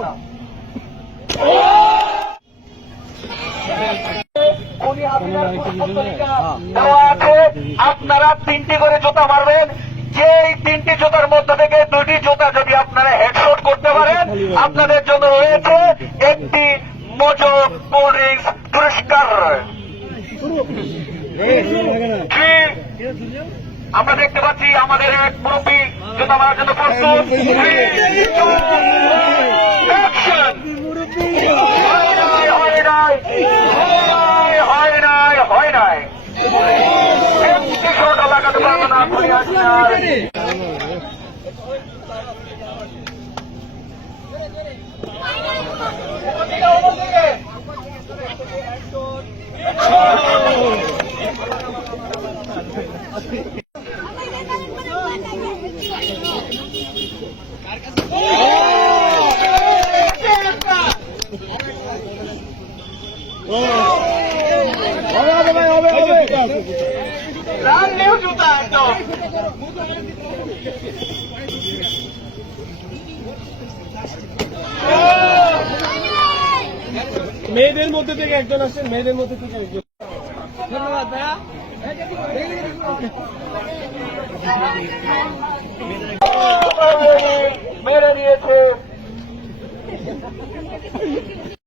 আপনারা 3টি করে জুতা মারবেন। যে 3টি জুতার মধ্যে থেকে 2টি জুতা যদি আপনারা হেডশট করতে পারেন, আপনাদের জন্য রয়েছে একটি মোজো কোল্ড ড্রিঙ্কস পুরস্কার। আমরা দেখতে পাচ্ছি আমাদের এক মুরব্বী জুতা মারার জন্য প্রস্তুত। হয় নাই লাগাতে পারবো না। মেয়েদের মধ্যে থেকে একজন আসেন, মেয়েদের মধ্যে থেকে একজন। ধন্যবাদ ভাইয়া। মেরে নিয়েছে।